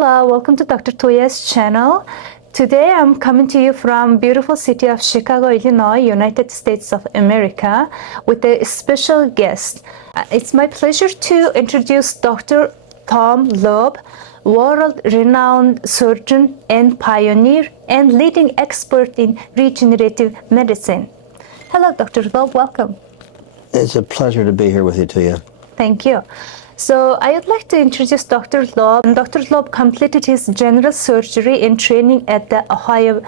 Hello, welcome to Dr. Tuya's channel. Today I'm coming to you from beautiful city of Chicago, Illinois, United States of America, with a special guest. It's my pleasure to introduce Dr. Tom Lobe, world-renowned surgeon and pioneer and leading expert in regenerative medicine. Hello, Dr. Lobe, welcome. It's a pleasure to be here with you, Tuya. Thank you. So I would like to introduce Dr. Lobe. Dr. Lobe completed his general surgery and training at the Ohio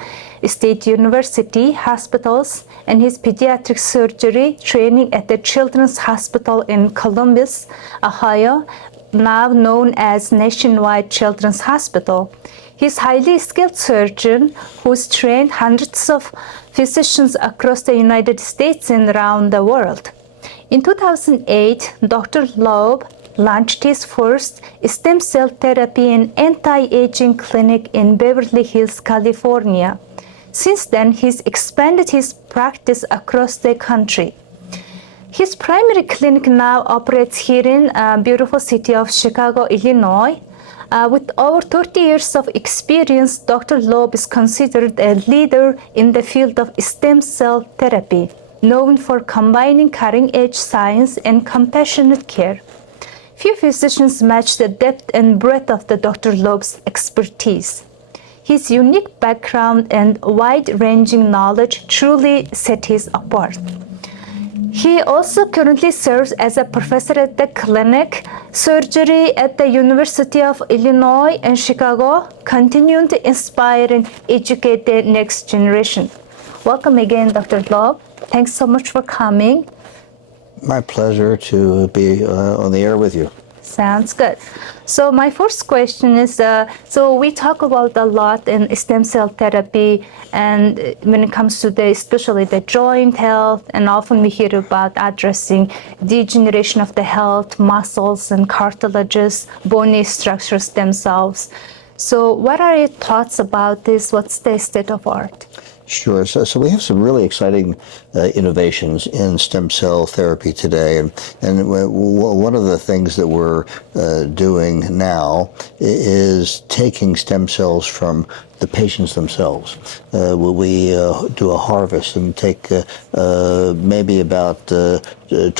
State University hospitals and his pediatric surgery training at the Children's Hospital in Columbus, Ohio, now known as Nationwide Children's Hospital. He's a highly skilled surgeon who's trained hundreds of physicians across the United States and around the world. In 2008, Dr. Lobe launched his first stem cell therapy and anti-aging clinic in Beverly Hills, California. Since then, he's expanded his practice across the country. His primary clinic now operates here in beautiful city of Chicago, Illinois. With over 30 years of experience, Dr. Lobe is considered a leader in the field of stem cell therapy, known for combining cutting-edge science and compassionate care. Few physicians match the depth and breadth of the Dr. Lobe's expertise. His unique background and wide-ranging knowledge truly set him apart. He also currently serves as a professor at the clinic surgery at the University of Illinois in Chicago, continuing to inspire and educate the next generation. Welcome again, Dr. Lobe. Thanks so much for coming. My pleasure to be on the air with you. Sounds good. So my first question is, so we talk about a lot in stem cell therapy, and when it comes to especially the joint health, and often we hear about addressing degeneration of the health, muscles and cartilages, bony structures themselves. So what are your thoughts about this? What's the state of art? Sure. So we have some really exciting innovations in stem cell therapy today, and one of the things that we're doing now is taking stem cells from the patients themselves. We do a harvest and take maybe about 20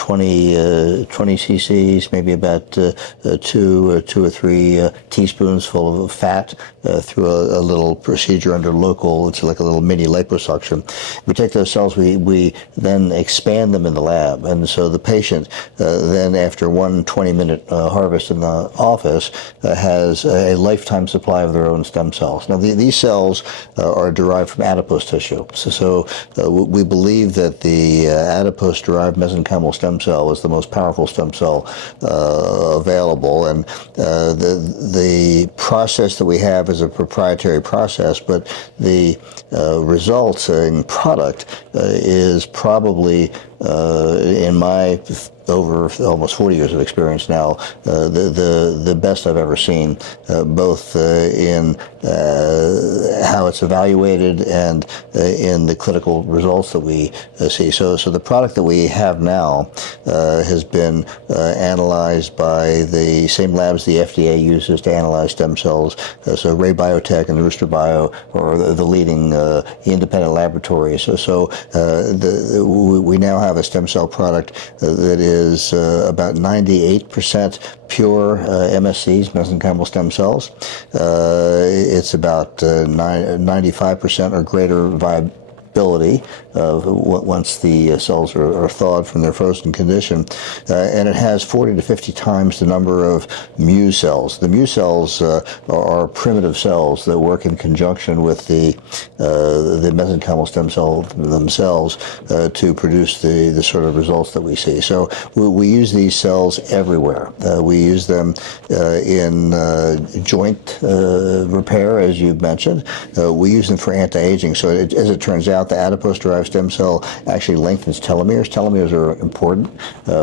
cc's, maybe about two or three teaspoons full of fat through a little procedure under local. It's like a little mini liposuction. We take those cells, we then expand them in the lab, and so the patient then, after one 20-minute harvest in the office, has a lifetime supply of their own stem cells. Now these cells are derived from adipose tissue, so we believe that the adipose-derived mesenchymal stem cell is the most powerful stem cell available, and the process that we have is a proprietary process, but the results in product is probably, in my over almost 40 years of experience now, the best I've ever seen, both in how it's evaluated and in the clinical results that we see. So the product that we have now has been analyzed by the same labs the FDA uses to analyze stem cells. So Ray Biotech and Rooster Bio are the leading independent laboratories. So we now have a stem cell product that is about 98% pure MSCs, mesenchymal stem cells. It's about 95% or greater viability once the cells are thawed from their frozen condition, and it has 40 to 50 times the number of mu cells. The mu cells are primitive cells that work in conjunction with the mesenchymal stem cell themselves to produce the sort of results that we see. So we use these cells everywhere. We use them in joint repair, as you mentioned. We use them for anti-aging. So as it turns out, out the adipose-derived stem cell actually lengthens telomeres. Telomeres are important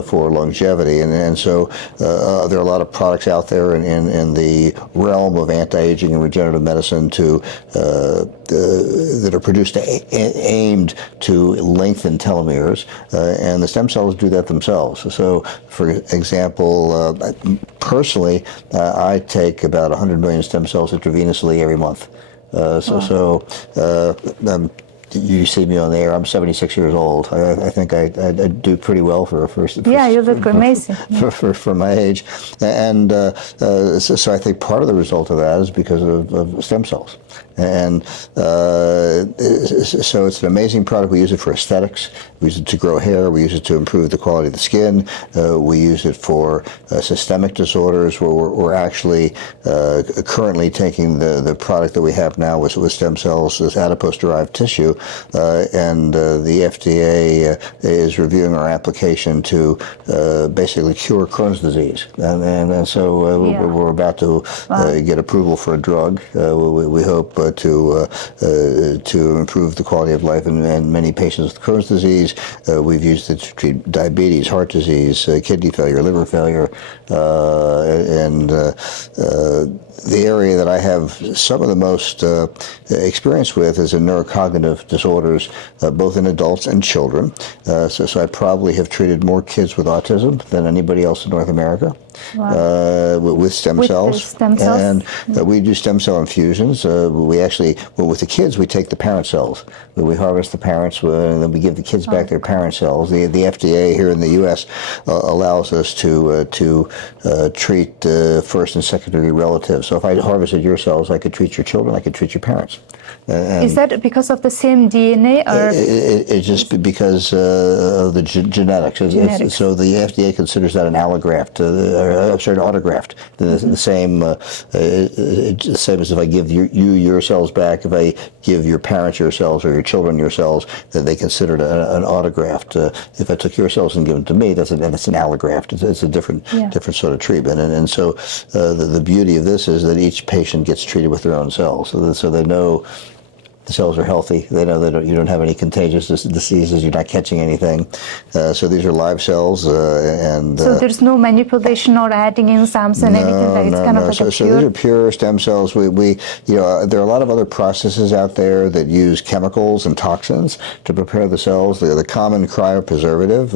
for longevity, and so there are a lot of products out there in the realm of anti-aging and regenerative medicine that are produced aimed to lengthen telomeres, and the stem cells do that themselves. So, for example, personally, I take about 100 million stem cells intravenously every month. You see me on the air. I'm 76 years old. I think I do pretty well for yeah, you look amazing for my age, and so I think part of the result of that is because of stem cells, and so it's an amazing product. We use it for aesthetics. We use it to grow hair. We use it to improve the quality of the skin. We use it for systemic disorders, where we're actually currently taking the product that we have now with stem cells, this adipose-derived tissue, and the FDA is reviewing our application to basically cure Crohn's disease, and so we're about to get approval for a drug. We hope to improve the quality of life in many patients with Crohn's disease. We've used it to treat diabetes, heart disease, kidney failure, liver failure, and the area that I have some of the most experience with is in neurocognitive disorders, both in adults and children. So I probably have treated more kids with autism than anybody else in North America. Wow. With stem cells. And we do stem cell infusions. We actually, with the kids, we take the parent cells. We harvest the parents, and then we give the kids back their parent cells. The FDA here in the U.S. Allows us to treat first and secondary relatives. So if I harvested your cells, I could treat your children, I could treat your parents. Is that because of the same DNA, or it's just because of the genetics? So the FDA considers that an allograft, an autograft. The same as if I give you your cells back. If I give your parents your cells or your children your cells, then they consider it an autograft. If I took your cells and give them to me, that's an allograft. It's a different sort of treatment. And so the beauty of this is that each patient gets treated with their own cells, so they know the cells are healthy. They know that you don't have any contagious diseases. You're not catching anything. So these are live cells, and so there's no manipulation or adding enzymes and anything. Like it's kind of like so these are pure stem cells. We there are a lot of other processes out there that use chemicals and toxins to prepare the cells. The common cryopreservative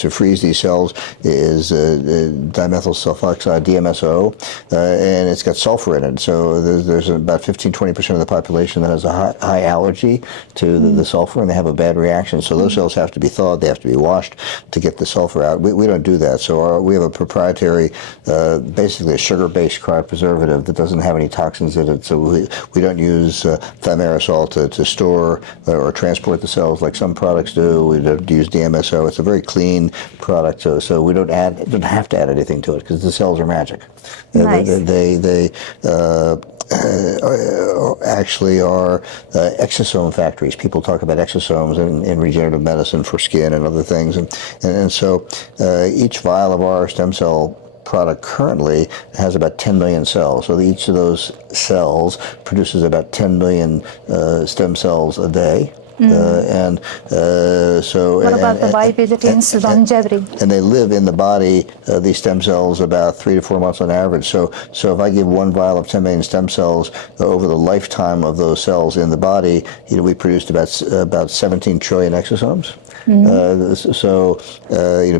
to freeze these cells is dimethyl sulfoxide, DMSO, and it's got sulfur in it. So there's about 15-20% of the population that has a high allergy to the sulfur, and they have a bad reaction. So those cells have to be thawed, they have to be washed to get the sulfur out. We don't do that. So we have a proprietary, basically a sugar-based cryopreservative that doesn't have any toxins in it. So we don't use thimerosal to store or transport the cells like some products do. We don't use DMSO. It's a very clean product, so we don't have to add anything to it because the cells are magic. Nice. They actually are exosome factories. People talk about exosomes in regenerative medicine for skin and other things, and so each vial of our stem cell product currently has about 10 million cells. So each of those cells produces about 10 million stem cells a day. So what about the viability and longevity? And they live in the body, these stem cells, about 3 to 4 months on average. So if I give one vial of 10 million stem cells over the lifetime of those cells in the body, we produced about 17 trillion exosomes.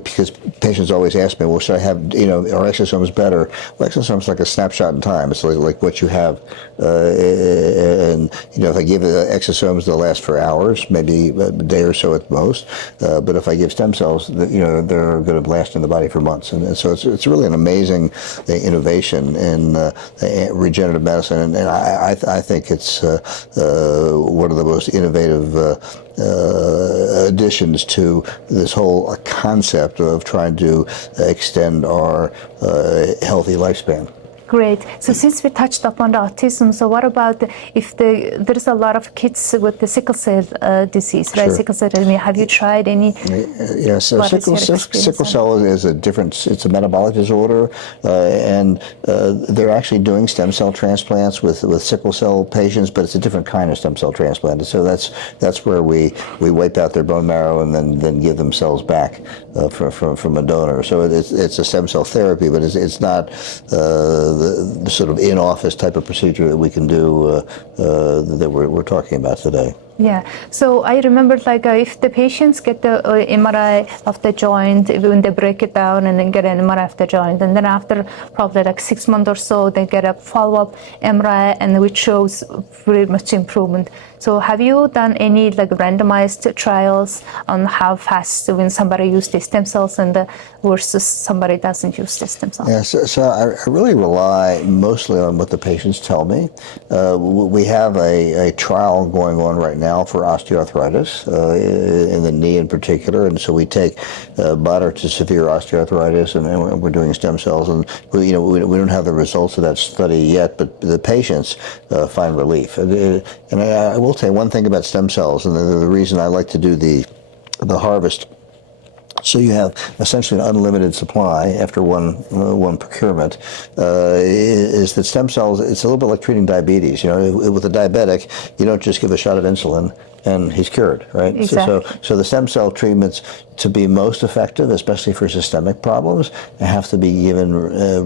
Because patients always ask me, well, should I have, are exosomes better? Well, exosomes like a snapshot in time. It's like what you have. And if I give exosomes, they'll last for hours, maybe a day or so at most. But if I give stem cells, they're going to last in the body for months. And so it's really an amazing innovation in regenerative medicine. And I think it's one of the most innovative additions to this whole concept of trying to extend our healthy lifespan. Great. So since we touched upon the autism, so what about if there's a lot of kids with the sickle cell disease, right? Sure. Sickle cell anemia. Have you tried any? Yeah, so What is your experience sickle on cell is a different, it's a metabolic disorder, and they're actually doing stem cell transplants with sickle cell patients, but it's a different kind of stem cell transplant. So that's where we wipe out their bone marrow and then give them cells back from a donor. So it's a stem cell therapy, but it's not the sort of in-office type of procedure that we can do that we're talking about today. Yeah. So I remember if the patients get the MRI of the joint, when they break it down and then get an MRI of the joint, and then after probably 6 months or so, they get a follow-up MRI and which shows very much improvement. So have you done any randomized trials on how fast when somebody uses the stem cells and versus somebody doesn't use the stem cells? Yeah, so I really rely mostly on what the patients tell me. We have a trial going on right now for osteoarthritis in the knee in particular, and so we take moderate to severe osteoarthritis, and we're doing stem cells, and we don't have the results of that study yet, but the patients find relief. And I will say one thing about stem cells, and the reason I like to do the harvest. So you have essentially an unlimited supply after one procurement. Is that stem cells? It's a little bit like treating diabetes. With a diabetic, you don't just give a shot of insulin and he's cured, right? Exactly. So the stem cell treatments, to be most effective, especially for systemic problems, have to be given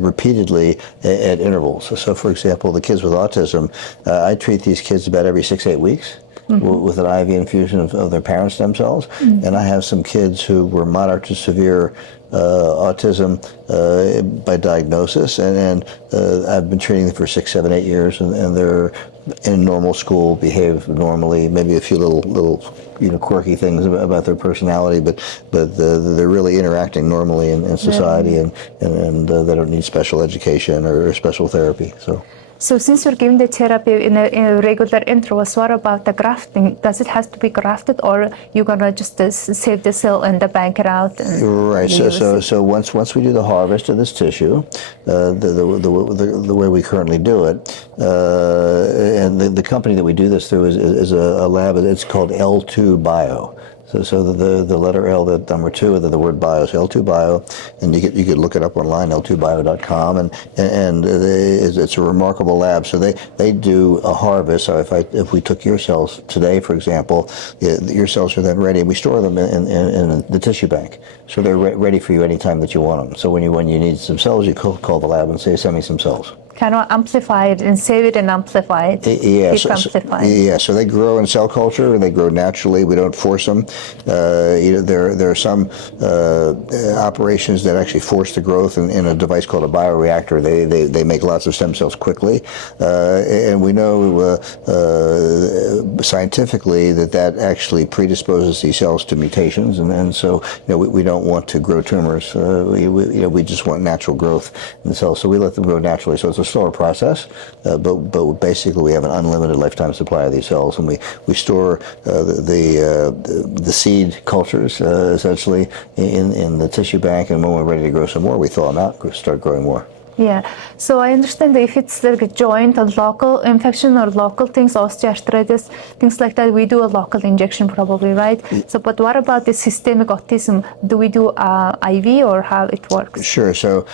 repeatedly at intervals. So, for example, the kids with autism, I treat these kids about every 6-8 weeks. With an IV infusion of their parent stem cells. And I have some kids who were moderate to severe autism by diagnosis, and I've been treating them for 6, 7, 8 years, and they're in normal school, behave normally, maybe a few little quirky things about their personality, but they're really interacting normally in society, and they don't need special education or special therapy. So since you're giving the therapy in a regular intervals, what about the grafting? Does it have to be grafted, or you're gonna just save the cell and bank it out? Right. So once we do the harvest of this tissue, the way we currently do it, and the company that we do this through is a lab. It's called L2 Bio. So the letter L, the number 2, the word bio, so L2 Bio, and you could look it up online, l2bio.com, and it's a remarkable lab. So they do a harvest. So if we took your cells today, for example, your cells are then ready, and we store them in the tissue bank. So they're ready for you anytime that you want them. So when you need some cells, you call the lab and say, send me some cells. Kind of amplify it and save it and amplify it. Yeah, so they grow in cell culture, and they grow naturally. We don't force them. There are some operations that actually force the growth in a device called a bioreactor. They make lots of stem cells quickly, and we know scientifically that actually predisposes these cells to mutations, and so we don't want to grow tumors. We just want natural growth in the cells, so we let them grow naturally. So it's a slower process, but basically we have an unlimited lifetime supply of these cells, and we store the seed cultures essentially in the tissue bank, and when we're ready to grow some more, we thaw them out, start growing more. Yeah, so I understand that if it's like a joint or local infection or local things, osteoarthritis, things like that, we do a local injection probably, right? So, but what about the systemic autism? Do we do IV or how it works? Sure. So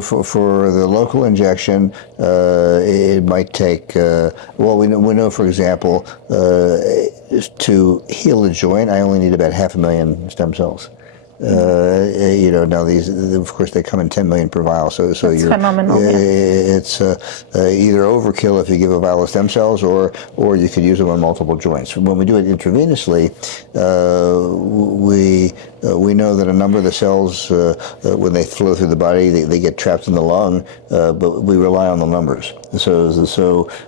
for the local injection, it might take. We know, for example, to heal a joint, I only need about 500,000 stem cells. Now these, of course, they come in 10 million per vial, so you're phenomenal. It's either overkill if you give a vial of stem cells, or you could use them on multiple joints. When we do it intravenously, we know that a number of the cells, when they flow through the body, they get trapped in the lung, but we rely on the numbers.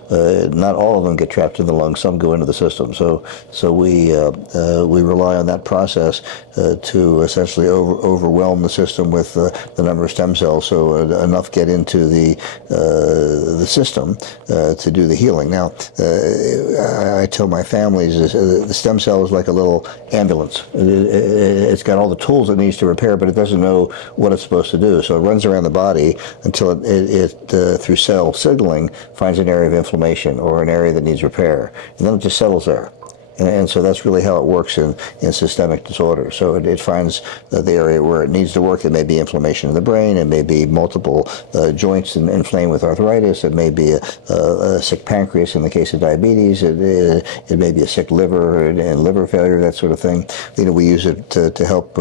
Not all of them get trapped in the lung. Some go into the system. So we rely on that process to essentially overwhelm the system with the number of stem cells, so enough get into the system to do the healing. Now, I tell my families the stem cell is like a little ambulance. It's got all the tools it needs to repair, but it doesn't know what it's supposed to do. So it runs around the body until it through cell signaling, finds an area of inflammation or an area that needs repair, and then it just settles there. And so that's really how it works in systemic disorders. So it finds the area where it needs to work. It may be inflammation in the brain. It may be multiple joints inflamed with arthritis. It may be a sick pancreas in the case of diabetes. It may be a sick liver and liver failure, that sort of thing. We use it to help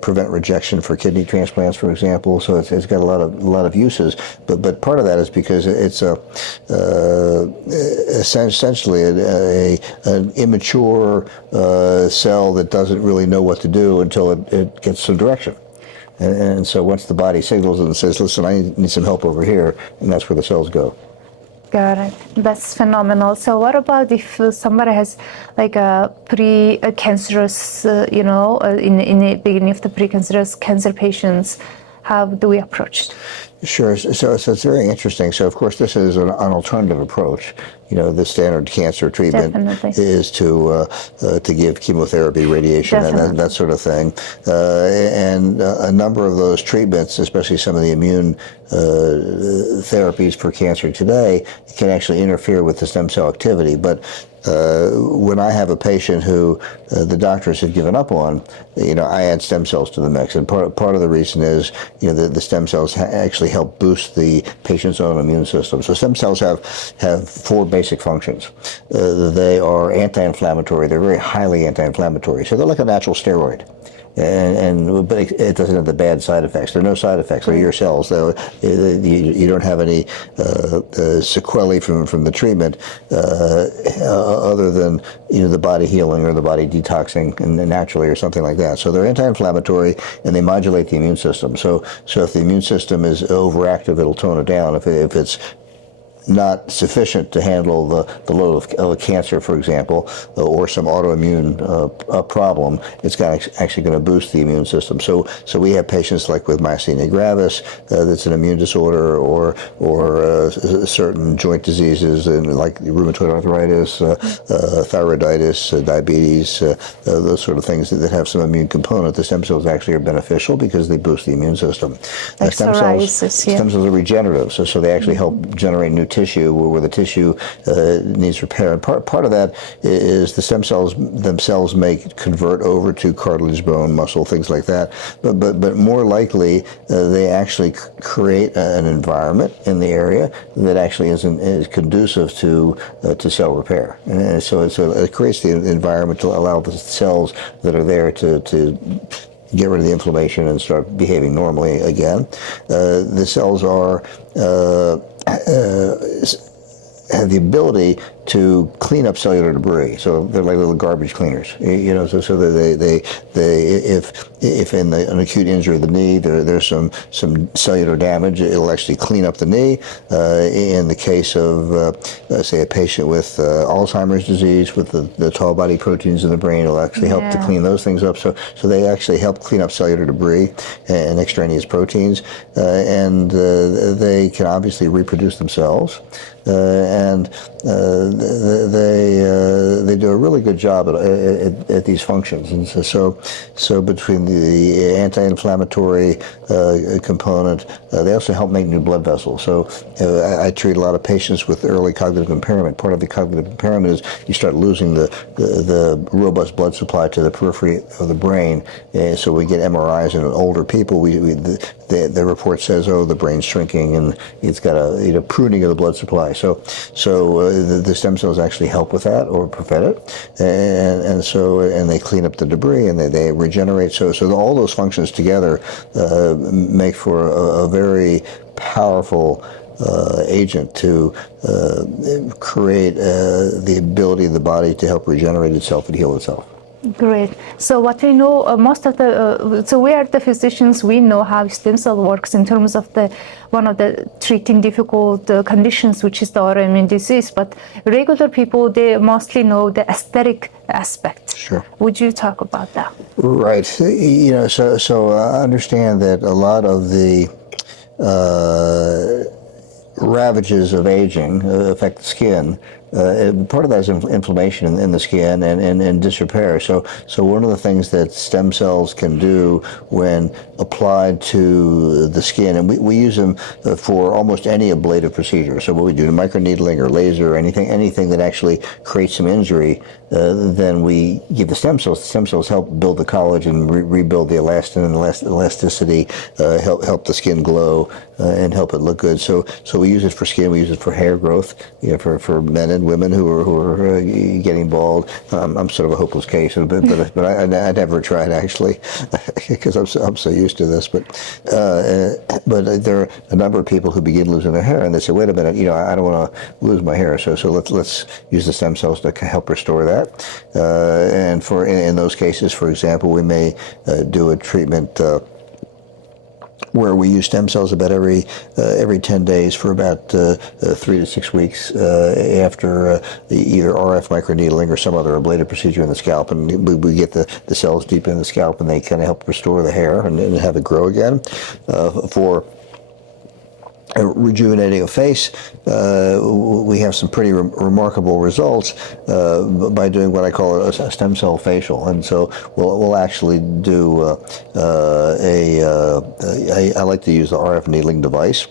prevent rejection for kidney transplants, for example. So it's got a lot of uses. But part of that is because it's essentially an immature cell that doesn't really know what to do until it gets some direction. And so once the body signals and says, listen, I need some help over here, and that's where the cells go. Got it. That's phenomenal. So what about if somebody has like a pre-cancerous, in the beginning of the pre-cancerous cancer patients, how do we approach it? Sure. So it's very interesting. So, of course, this is an alternative approach. The standard cancer treatment is to give chemotherapy, radiation, and that sort of thing. And a number of those treatments, especially some of the immune therapies for cancer today, can actually interfere with the stem cell activity. But when I have a patient who the doctors have given up on, I add stem cells to the mix, and part of the reason is the stem cells actually help boost the patient's own immune system. So stem cells have four basic functions. They are anti-inflammatory. They're very highly anti-inflammatory. So they're like a natural steroid. But it doesn't have the bad side effects. There are no side effects. They're your cells. You don't have any sequelae from the treatment other than the body healing or the body detoxing naturally or something like that. So they're anti-inflammatory and they modulate the immune system. So if the immune system is overactive, it'll tone it down. If it's not sufficient to handle the load of a cancer, for example, or some autoimmune problem, it's actually going to boost the immune system. So we have patients like with myasthenia gravis, that's an immune disorder, or certain joint diseases and like rheumatoid arthritis, thyroiditis, diabetes, those sort of things that have some immune component. The stem cells actually are beneficial because they boost the immune system. Stem cells are regenerative, so they actually help generate new tissue where the tissue needs repair. And part of that is the stem cells themselves may convert over to cartilage, bone, muscle, things like that. But more likely, they actually create an environment in the area that actually is conducive to cell repair. And so it creates the environment to allow the cells that are there to get rid of the inflammation and start behaving normally again. The cells have the ability to clean up cellular debris, so they're like little garbage cleaners. So they if in an acute injury of the knee, there's some cellular damage, it'll actually clean up the knee. In the case of say a patient with Alzheimer's disease, with the tall body proteins in the brain, it'll actually help to clean those things up. So they actually help clean up cellular debris and extraneous proteins, and they can obviously reproduce themselves. And they do a really good job at these functions. And so between the anti-inflammatory component, they also help make new blood vessels. So I treat a lot of patients with early cognitive impairment. Part of the cognitive impairment is you start losing the robust blood supply to the periphery of the brain. And so we get MRIs in older people. The report says, the brain's shrinking and it's got a pruning of the blood supply. So the stem cells actually help with that or prevent it, and they clean up the debris and they regenerate. So all those functions together make for a very powerful agent to create the ability of the body to help regenerate itself and heal itself. Great. So what we know, most of the, so we are the physicians, we know how stem cell works in terms of the, one of the treating difficult conditions, which is the autoimmune disease, but regular people, they mostly know the aesthetic aspect. Sure. Would you talk about that? Right. So understand that a lot of the ravages of aging affect the skin. Part of that is inflammation in the skin and disrepair. So one of the things that stem cells can do when applied to the skin, and we use them for almost any ablative procedure. So what we do, microneedling or laser or anything that actually creates some injury, then we give the stem cells. The stem cells help build the collagen, rebuild the elastin and elasticity, help the skin glow and help it look good. So we use it for skin. We use it for hair growth. For men and women who are getting bald. I'm sort of a hopeless case, but I never tried actually because I'm so used to this. But there are a number of people who begin losing their hair, and they say, wait a minute, I don't want to lose my hair, so let's use the stem cells to help restore that. And in those cases, for example, we may do a treatment where we use stem cells about every 10 days for about 3 to 6 weeks after either RF microneedling or some other ablative procedure in the scalp, and we get the cells deep in the scalp, and they kind of help restore the hair and have it grow again. For rejuvenating a face, we have some pretty remarkable results by doing what I call a stem cell facial. And so we'll actually do I like to use the RF needling device.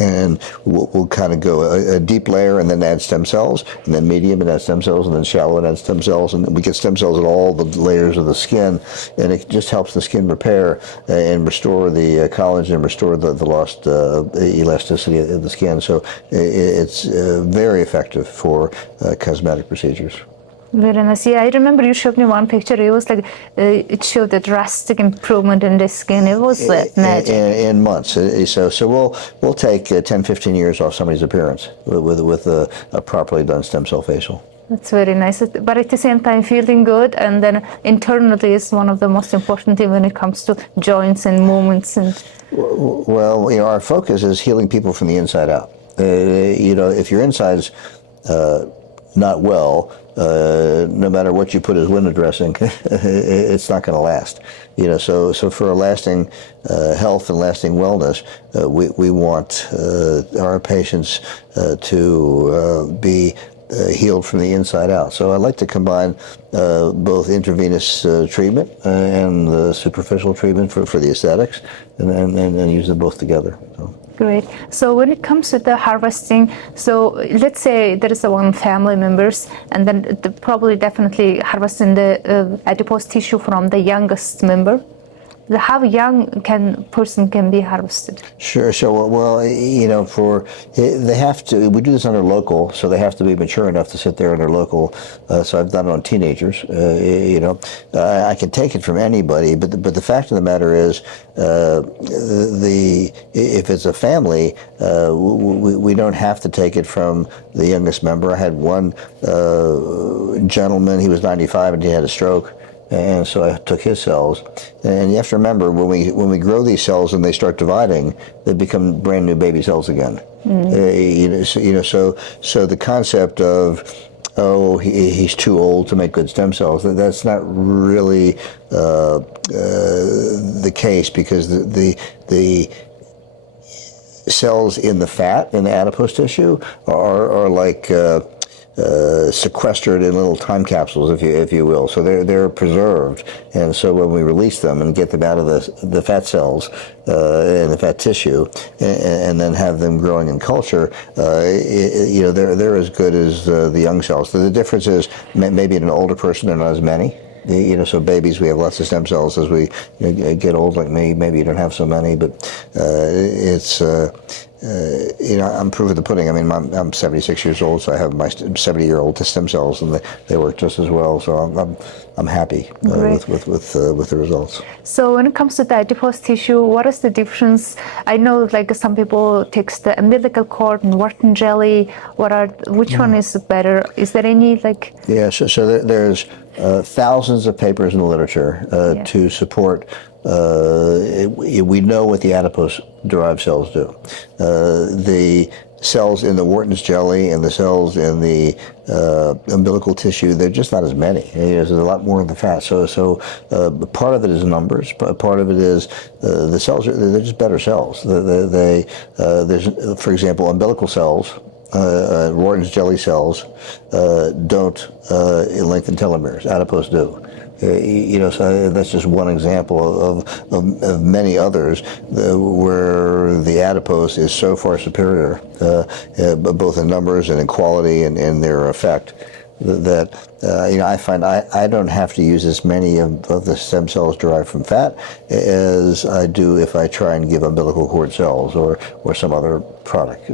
And we'll kind of go a deep layer and then add stem cells, and then medium and add stem cells, and then shallow and add stem cells, and we get stem cells at all the layers of the skin, and it just helps the skin repair and restore the collagen and restore the lost elasticity of the skin. So it's very effective for cosmetic procedures. Very nice. Yeah, I remember you showed me one picture. It was like it showed a drastic improvement in the skin. It was magic. In months. So we'll take 10, 15 years off somebody's appearance with a properly done stem cell facial. That's very nice. But at the same time, feeling good, and then internally is one of the most important things when it comes to joints and movements. And well, our focus is healing people from the inside out. If your inside's not well, no matter what you put as window dressing, it's not going to last. So for a lasting health and lasting wellness, we want our patients to be healed from the inside out. So I like to combine both intravenous treatment and superficial treatment for the aesthetics, and use them both together. So. Great. So when it comes to the harvesting, so let's say there is one family members, and then probably definitely harvesting the adipose tissue from the youngest member. How young person can be harvested? Sure. So they have to. We do this under local, so they have to be mature enough to sit there under local. So I've done it on teenagers. I can take it from anybody, but the fact of the matter is, if it's a family, we don't have to take it from the youngest member. I had one gentleman. He was 95 and he had a stroke. And so I took his cells, and you have to remember when we grow these cells and they start dividing, they become brand new baby cells again. So the concept of he's too old to make good stem cells, that's not really the case, because the cells in the fat, in the adipose tissue, are like sequestered in little time capsules, if you will. So they're preserved, and so when we release them and get them out of the fat cells and the fat tissue, and then have them growing in culture, they're as good as the young cells. So the difference is maybe in an older person there are not as many. So babies, we have lots of stem cells. As we get old, like me, maybe you don't have so many, but it's I'm proof of the pudding. I mean, I'm 76 years old, so I have my 70-year-old stem cells, and they work just as well. So I'm happy with the results. So when it comes to the adipose tissue, what is the difference? I know like some people take the umbilical cord and Wharton jelly. Which one is better? Is there any like? Yeah, so there's thousands of papers in the literature to support. We know what the adipose-derived cells do. The cells in the Wharton's jelly and the cells in the umbilical tissue, they're just not as many. There's a lot more in the fat. So part of it is numbers. Part of it is the cells they're just better cells. There's, for example, umbilical cells. Wharton's jelly cells don't lengthen telomeres. Adipose do. So that's just one example of many others where the adipose is so far superior, both in numbers and in quality and in their effect, that I find I don't have to use as many of the stem cells derived from fat as I do if I try and give umbilical cord cells or some other product,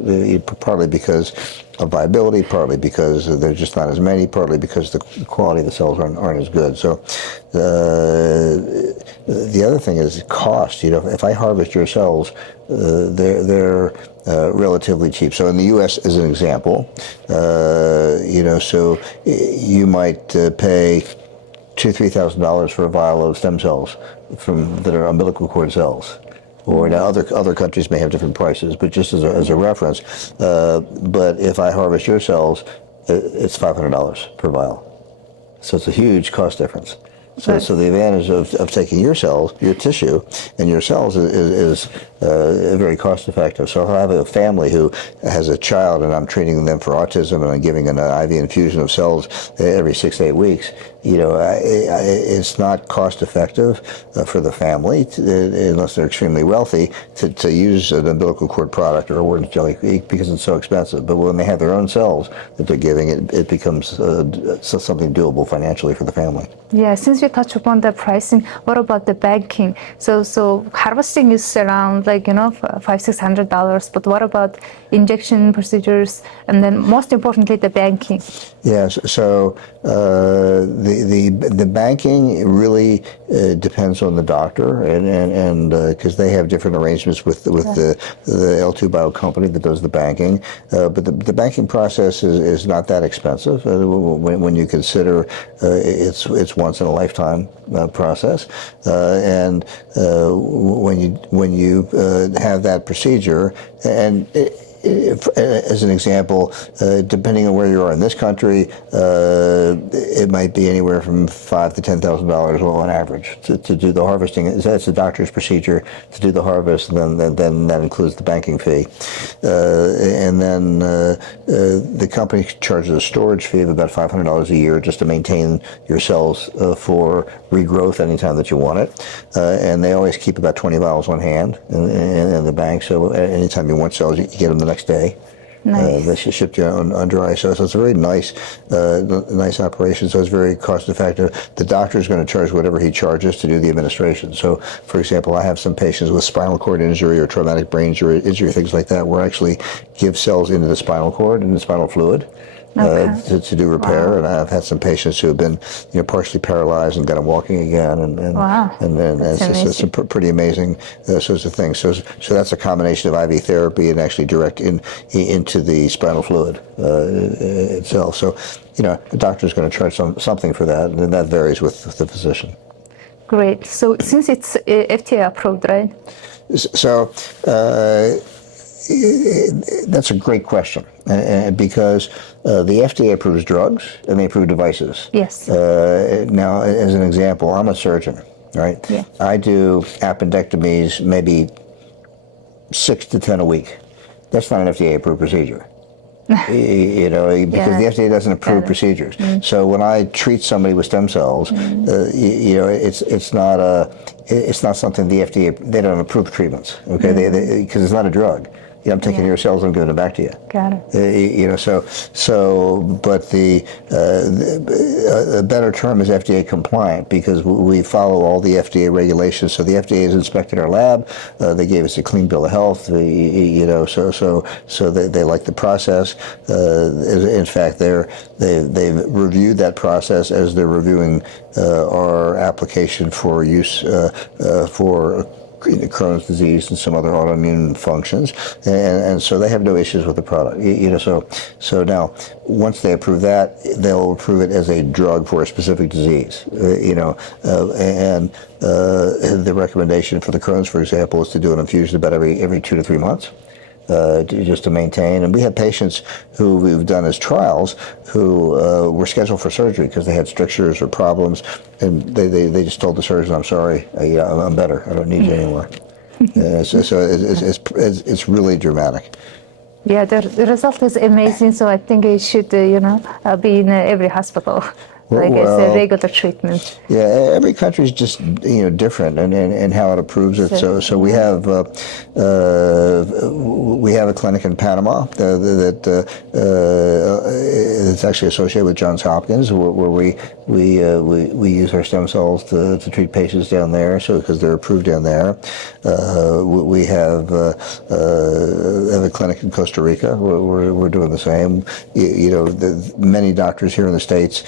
partly because of viability, partly because there's just not as many, partly because the quality of the cells aren't as good. So the other thing is cost. If I harvest your cells, they're relatively cheap. So in the U.S., as an example, so you might pay $2,000-3,000 for a vial of stem cells that are umbilical cord cells. Or now other countries may have different prices, but just as a reference. But if I harvest your cells, it's $500 per vial. So it's a huge cost difference. So the advantage of taking your cells, your tissue, and your cells is very cost effective. So if I have a family who has a child and I'm treating them for autism and I'm giving an IV infusion of cells every 6 to 8 weeks, it's not cost effective for the family, unless they're extremely wealthy, to use an umbilical cord product or a Wharton's jelly because it's so expensive. But when they have their own cells that they're giving, it becomes something doable financially for the family. Yeah, since you touched upon the pricing, what about the banking? So harvesting is around $500-600, but what about injection procedures, and then most importantly the banking? Yes, so the banking really depends on the doctor, and because they have different arrangements with the L2 Bio company that does the banking, but the banking process is not that expensive when you consider it's once in a lifetime process, and when you have that procedure, and as an example, depending on where you are in this country, it might be anywhere from $5,000 to $10,000 on average to do the harvesting. That's the doctor's procedure to do the harvest, and then that includes the banking fee. And then the company charges a storage fee of about $500 a year just to maintain your cells for regrowth anytime that you want it. And they always keep about 20 vials on hand in the bank, so anytime you want cells, you get them the next day. Nice. They ship you on dry, so it's a very nice operation. So it's very cost effective. The doctor is going to charge whatever he charges to do the administration. So, for example, I have some patients with spinal cord injury or traumatic brain injury, things like that, where I actually give cells into the spinal cord and the spinal fluid. To do repair. Wow. And I've had some patients who have been, partially paralyzed and got them walking again, and it's some pretty amazing sorts of things. So that's a combination of IV therapy and actually direct into the spinal fluid itself. So the doctor is going to charge something for that, and that varies with the physician. Great. So since it's FDA approved, right? So. That's a great question, because the FDA approves drugs and they approve devices. Yes. Now, as an example, I'm a surgeon, right? Yeah. I do appendectomies maybe 6 to 10 a week. That's not an FDA-approved procedure. Because the FDA doesn't approve procedures. Mm. So when I treat somebody with stem cells, it's not something the FDA, they don't approve treatments, okay? Because it's not a drug. I'm taking your cells, I'm giving them back to you. Got it. But a better term is FDA compliant because we follow all the FDA regulations. So the FDA has inspected our lab. They gave us a clean bill of health. So they like the process. In fact, they've reviewed that process as they're reviewing our application for use for Crohn's disease and some other autoimmune functions, and so they have no issues with the product. So now once they approve that, they'll approve it as a drug for a specific disease. And the recommendation for the Crohn's, for example, is to do an infusion about every 2 to 3 months. Just to maintain. And we have patients who we've done as trials who were scheduled for surgery because they had strictures or problems, and they just told the surgeon, "I'm sorry, I'm better. I don't need you anymore." So it's really dramatic. Yeah, the result is amazing. So I think it should, be in every hospital. Like it's a regular treatment. Yeah, every country is just different and how it approves it. So we have a clinic in Panama that it's actually associated with Johns Hopkins, where we use our stem cells to treat patients down there. So because they're approved down there, we have a clinic in Costa Rica. We're doing the same. Many doctors here in the States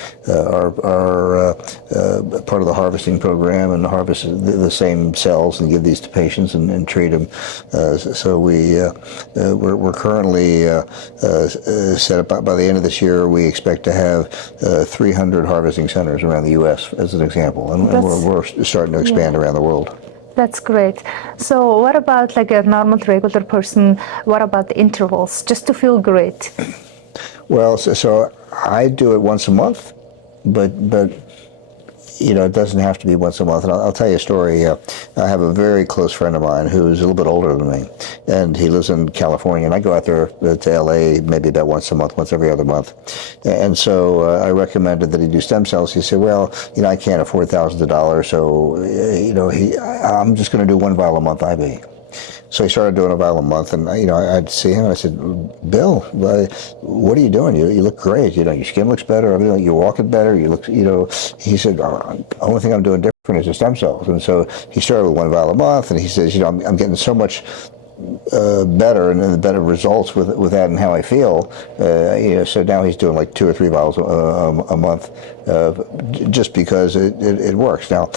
are part of the harvesting program and harvest the same cells and give these to patients and treat them. So we're currently set up by the end of this year. We expect to have 300 harvesting centers around the U.S. as an example, and we're starting to expand around the world. That's great. So what about like a normal, regular person? What about the intervals, just to feel great? Well, so I do it once a month. But it doesn't have to be once a month. And I'll tell you a story. I have a very close friend of mine who's a little bit older than me, and he lives in California. And I go out there to LA maybe about once a month, once every other month. And so I recommended that he do stem cells. He said, "Well, I can't afford thousands of dollars, so I'm just going to do 1 vial a month IV." So he started doing a vial a month, and I'd see him, and I said, "Bill, what are you doing? You look great. Your skin looks better. You're walking better. You look, He said, "Only thing I'm doing different is the stem cells." And so he started with 1 vial a month, and he says, "I'm getting so much better and better results with that and how I feel." So now he's doing like 2 or 3 vials a month, just because it works. Now,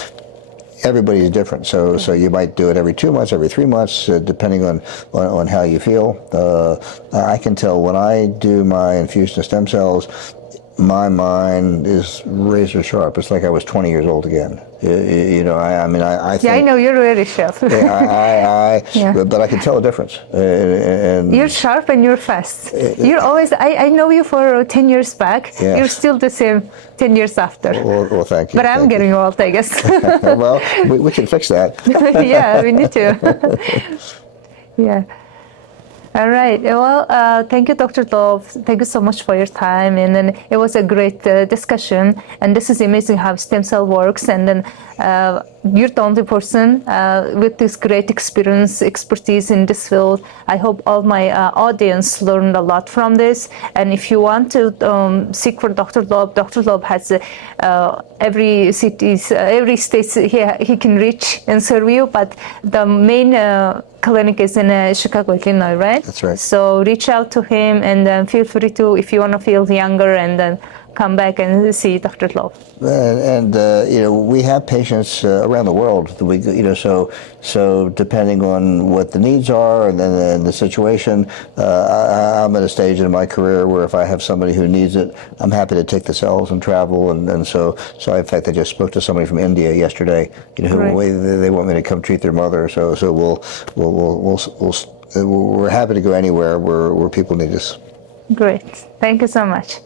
everybody is different, so you might do it every 2 months, every 3 months, depending on how you feel. I can tell when I do my infusion of stem cells, my mind is razor sharp. It's like I was 20 years old again. I think. Yeah, I know you're really sharp. But I can tell a difference. And you're sharp and you're fast. You're always. I know you for 10 years back. Yes. You're still the same 10 years after. Well, thank you. But I'm getting old, I guess. Well, we can fix that. Yeah, we need to. Yeah. All right. Well, thank you, Dr. Lobe. Thank you so much for your time. And then it was a great discussion. And this is amazing how stem cell works. And then you're the only person with this great expertise in this field. I hope all my audience learned a lot from this. And if you want to seek for Dr. Lobe has every state he can reach and serve you. But the main clinic is in Chicago, Illinois, right? That's right. So reach out to him, and then feel free to, if you want to feel younger, and then come back and see Dr. Lobe. And we have patients around the world. So depending on what the needs are and then the situation, I'm at a stage in my career where if I have somebody who needs it, I'm happy to take the cells and travel. And so in fact, I just spoke to somebody from India yesterday. They want me to come treat their mother. So we're happy to go anywhere where people need us. Great. Thank you so much.